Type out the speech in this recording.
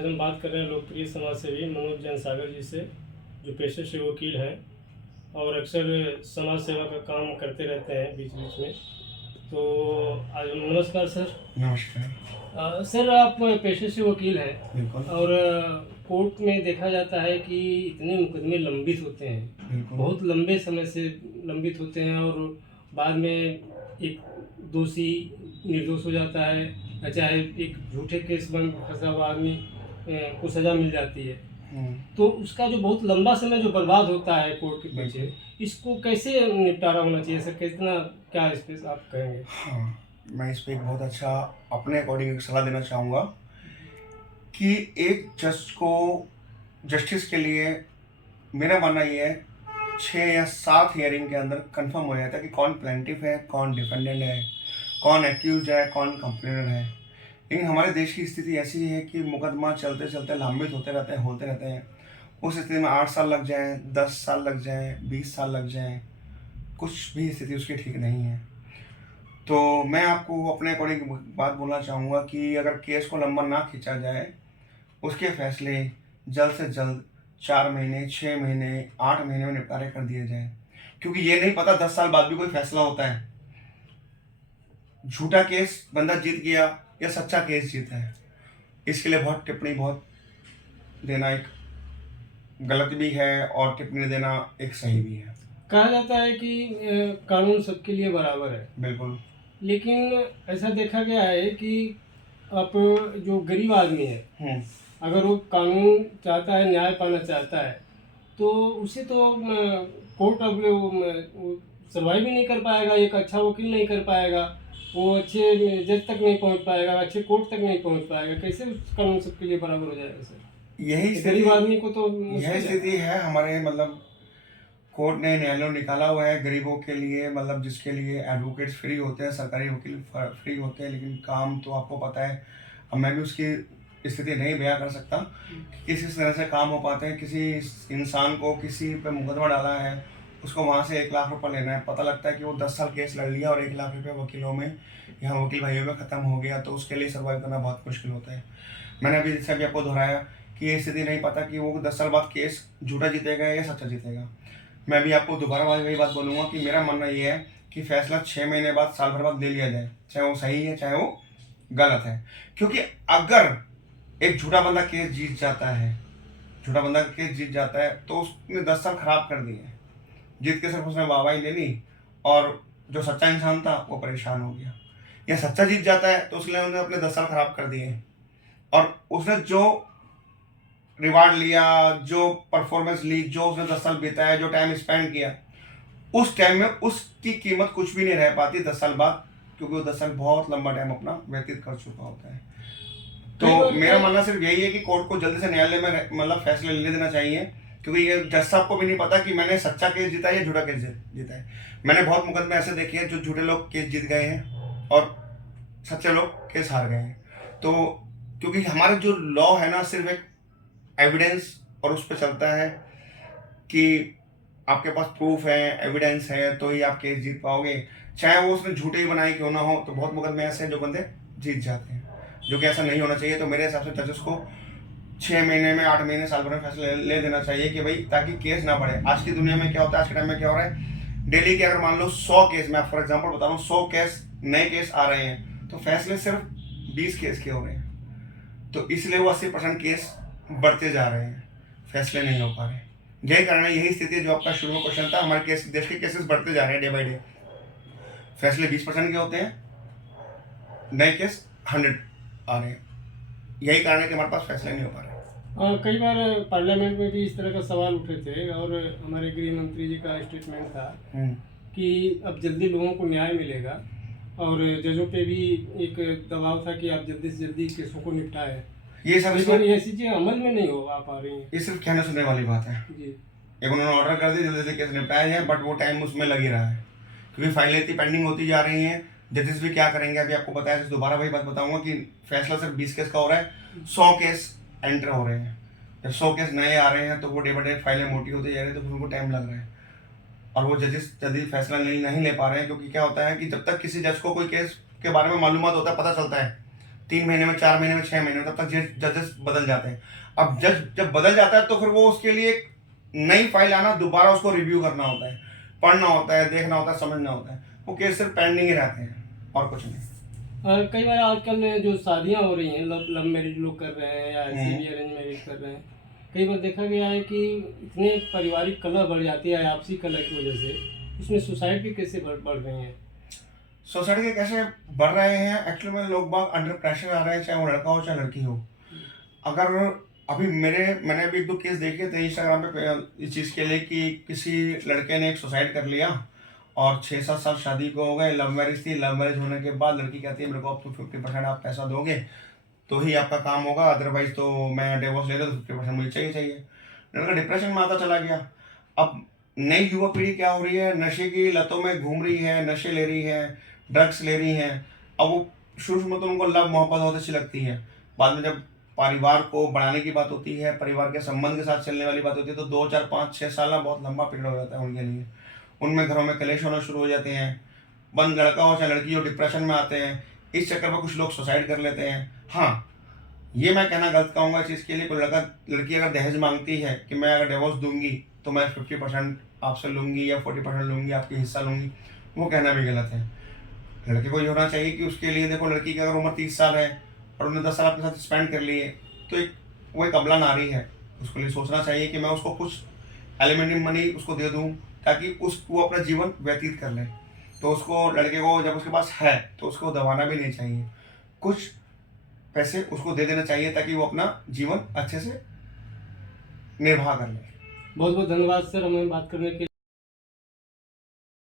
आज हम बात कर रहे हैं लोकप्रिय समाज सेवी मनोज जैन सागर जी से, जो पेशे से वकील हैं और अक्सर समाज सेवा का काम करते रहते हैं बीच बीच में। तो आज नमस्कार सर। नमस्कार। सर, आप पेशे से वकील हैं बिल्कुल। और कोर्ट में देखा जाता है कि इतने मुकदमे लंबित होते हैं, बिल्कुल। बहुत लंबे समय से लंबित होते हैं और बाद में एक दोषी निर्दोष हो जाता है, चाहे एक झूठे केस में फंसा हुआ आदमी को सज़ा मिल जाती है। तो उसका जो बहुत लंबा समय जो बर्बाद होता है कोर्ट के पीछे, इसको कैसे निपटारा होना चाहिए सर? कितना क्या इस पे आप कहेंगे? हाँ, मैं इस पे एक बहुत अच्छा अपने अकॉर्डिंग एक सलाह देना चाहूँगा कि एक जज को जस्टिस के लिए मेरा मानना ये है 6 या 7 हियरिंग के अंदर कंफर्म हो जाता है कि कौन प्लेंटिफ है, कौन डिफेंडेंट है, कौन एक्यूज्ड है, कौन कंप्लेनर है। लेकिन हमारे देश की स्थिति ऐसी है कि मुकदमा चलते चलते लंबित होते रहते हैं। उस स्थिति में 8 साल लग जाएँ, 10 साल लग जाएँ, 20 साल लग जाएँ, कुछ भी स्थिति उसकी ठीक नहीं है। तो मैं आपको अपने अकॉर्डिंग बात बोलना चाहूँगा कि अगर केस को लंबा ना खींचा जाए, उसके फैसले जल्द से जल्द 4 महीने, 6 महीने, 8 महीने में निपटारे कर दिए जाएँ। क्योंकि ये नहीं पता 10 साल बाद भी कोई फैसला होता है। झूठा केस बंदा जीत गया या सच्चा केस जीता है, इसके लिए बहुत देना एक गलत भी है और टिप्पणी देना एक सही भी है। कहा जाता है कि कानून सबके लिए बराबर है, बिल्कुल। लेकिन ऐसा देखा गया है कि आप जो गरीब आदमी है, अगर वो कानून चाहता है, न्याय पाना चाहता है, तो उसे तो कोर्ट अब वो सर्वाइव भी नहीं कर पाएगा, एक अच्छा वकील नहीं कर पाएगा, वो अच्छे जज तक नहीं पहुंच पाएगा, अच्छे कोर्ट तक नहीं पहुंच पाएगा। कैसे कानून सबके लिए बराबर हो जाएगा सर? यही गरीब आदमी को तो यही स्थिति है हमारे, मतलब कोर्ट ने न्यायालय निकाला हुआ है गरीबों के लिए, मतलब जिसके लिए एडवोकेट्स फ्री होते हैं, सरकारी वकील फ्री होते हैं, लेकिन काम तो आपको पता है। अब मैं भी उसकी स्थिति नहीं बयां कर सकता कि किस तरह से काम हो पाते हैं। किसी इंसान को किसी पे मुकदमा डाला है, उसको वहाँ से 1 लाख रुपये लेना है, पता लगता है कि वो 10 साल केस लड़ लिया और 1 लाख रुपये वकीलों में या वकील भाइयों में ख़त्म हो गया, तो उसके लिए सर्वाइव करना बहुत मुश्किल होता है। मैंने अभी जैसे अभी आपको दोहराया कि ये स्थिति नहीं पता कि वो 10 साल बाद केस झूठा जीतेगा या सच्चा जीतेगा। मैं भी आपको दोबारा वही बात बोलूँगा कि मेरा मानना ये है कि फैसला 6 महीने बाद, साल भर बाद ले लिया जाए, चाहे वो सही है चाहे वो गलत है। क्योंकि अगर एक झूठा बंदा केस जीत जाता है, तो उसने 10 साल खराब कर दिए। जीत के सिर्फ उसने वाहवाही ले ली और जो सच्चा इंसान था वो परेशान हो गया। या सच्चा जीत जाता है तो उसने उन्हें अपने 10 साल खराब कर दिए और उसने जो रिवार्ड लिया, जो परफॉर्मेंस ली, जो उसने 10 साल बिताया, जो टाइम स्पेंड किया, उस टाइम में उसकी कीमत कुछ भी नहीं रह पाती 10 साल बाद, क्योंकि वो 10 साल बहुत लंबा टाइम अपना व्यतीत कर चुका होता है। तो मेरा मानना सिर्फ यही है कि कोर्ट को जल्दी से न्यायालय में मतलब फैसले ले देना चाहिए, क्योंकि ये जज साहब को भी नहीं पता कि मैंने सच्चा केस जीता है या झूठा केस जीता है। मैंने बहुत मुकदमे ऐसे देखे हैं जो झूठे लोग केस जीत गए हैं और सच्चे लोग केस हार गए हैं। तो क्योंकि हमारे जो लॉ है ना, सिर्फ एक एविडेंस और उस पर चलता है कि आपके पास प्रूफ है, एविडेंस है, तो ही आप केस जीत पाओगे। चाहे वो उसने झूठे ही बनाए क्यों ना हो, तो बहुत मुकदमे ऐसे हैं जो बंदे जीत जाते हैं, जो कि ऐसा नहीं होना चाहिए। तो मेरे हिसाब से जजेस को 6 महीने में, 8 महीने, साल भर में फैसला ले देना चाहिए कि भाई, ताकि केस ना बढ़े। आज की दुनिया में क्या होता है, आज के टाइम में क्या हो रहा है, डेली के अगर मान लो 100 केस, मैं फॉर एग्जाम्पल बता रहा हूँ, 100 केस नए केस आ रहे हैं, तो फैसले सिर्फ 20 केस के हो रहे हैं। तो इसलिए वो 80% केस बढ़ते जा रहे हैं, फैसले नहीं हो पा रहे। यही कारण है, यही स्थिति है जो आपका शुरू में क्वेश्चन था। हमारे केस, देश के केसेस बढ़ते जा रहे हैं डे बाई डे। फैसले 20% के होते हैं, नए केस 100 आ रहे हैं। यही कारण है कि हमारे पास फैसले नहीं हो पा रहे। कई बार पार्लियामेंट में भी इस तरह का सवाल उठे थे और हमारे गृह मंत्री जी का स्टेटमेंट था कि अब जल्दी लोगों को न्याय मिलेगा और जजों पे भी एक दबाव था कि आप जल्दी से जल्दी केसों को निपटाएं। ये सब ऐसी चीजें अमल में नहीं हो पा रही हैं। ये सिर्फ कहने सुनने वाली बात है जी। एक उन्होंने ऑर्डर कर दिया जल्दी से केस निपटाया जाए, बट वो टाइम उसमें लग ही रहा है, क्योंकि फाइलें इतनी पेंडिंग होती जा रही हैं। जजेस भी क्या करेंगे, अभी आपको बताया, दोबारा वही बात बताऊंगा कि फैसला सिर्फ 20 केस का हो रहा है, 100 केस एंटर हो रहे हैं। जब 100 केस नए आ रहे हैं तो वो डे बाई डे फाइलें मोटी होती जा रही है, तो फिर उनको टाइम लग रहा है और वो जजेस जल्दी फैसला नहीं ले पा रहे हैं। क्योंकि क्या होता है कि जब तक किसी जज को कोई केस के बारे में मालूमात होता है, पता चलता है, 3 महीने में, 4 महीने में, 6 महीने में, तब तक जजेस बदल जाते हैं। अब जज जब बदल जाता है तो फिर वो उसके लिए एक नई फाइल आना, दोबारा उसको रिव्यू करना होता है, पढ़ना होता है, देखना होता है, समझना होता है। वो केस सिर्फ पेंडिंग ही रहते हैं और कुछ नहीं। कई बार आजकल जो शादियां हो रही हैं, लव मैरिज लोग कर रहे हैं या ऐसे भी अरेंज मैरिज कर रहे हैं, कई बार देखा गया है कि इतने पारिवारिक कलह बढ़ जाती है आपसी कलह की वजह से, उसमें सुसाइड के कैसे बढ़ रहे हैं। सोसाइटी के कैसे बढ़ रहे हैं, एक्चुअली में लोग बाग अंडर प्रेशर आ रहे हैं, चाहे वो लड़का हो चाहे लड़की हो। अगर अभी मैंने अभी 1-2 केस देखे थे इंस्टाग्राम पे इस चीज़ के लिए कि किसी लड़के ने एक सुसाइड कर लिया और 6-7 साल शादी को हो गए, लव मैरिज थी। लव मैरिज होने के बाद लड़की कहती है मेरे को अब तो 50% आप पैसा दोगे तो ही आपका काम होगा, अदरवाइज तो मैं डिवोर्स ले लो, तो 50% मुझे चाहिए। लड़का डिप्रेशन में आता चला गया। अब नई युवा पीढ़ी क्या हो रही है, नशे की लतों में घूम रही है, नशे ले रही है, ड्रग्स ले रही हैं। अब वो शुरू में तो उनको लव मोहब्बत बहुत अच्छी लगती है, बाद में जब परिवार को बढ़ाने की बात होती है, परिवार के संबंध के साथ चलने वाली बात होती है, तो 2, 4, 5, 6 साल ना बहुत लंबा पीरियड हो जाता है उनके लिए। उनमें घरों में कलेश होना शुरू हो जाते हैं, बंद लड़का हो चाहे लड़की हो डिप्रेशन में आते हैं। इस चक्कर में कुछ लोग सुसाइड कर लेते हैं। हाँ, ये मैं कहना गलत कहूँगा इस चीज़ के लिए, कोई लड़की अगर दहेज मांगती है कि मैं अगर डिवोर्स दूंगी तो मैं 50% आपसे लूँगी या 40% लूँगी, आपकी हिस्सा लूँगी, वो कहना भी गलत है। लड़के को ये होना चाहिए कि उसके लिए, देखो लड़की की अगर उम्र 30 साल है और उन्होंने 10 साल आपके साथ स्पेंड कर लिए, तो वो एक अबला नारी है, उसके लिए सोचना चाहिए कि मैं उसको कुछ एलिमेंट्री मनी उसको दे दूँ ताकि वो अपना जीवन व्यतीत कर ले। तो उसको, लड़के को जब उसके पास है तो उसको दबाना भी नहीं चाहिए, कुछ पैसे उसको दे देना चाहिए ताकि वो अपना जीवन अच्छे से निर्वाह कर ले। बहुत बहुत धन्यवाद सर हमें बात करने के लिए।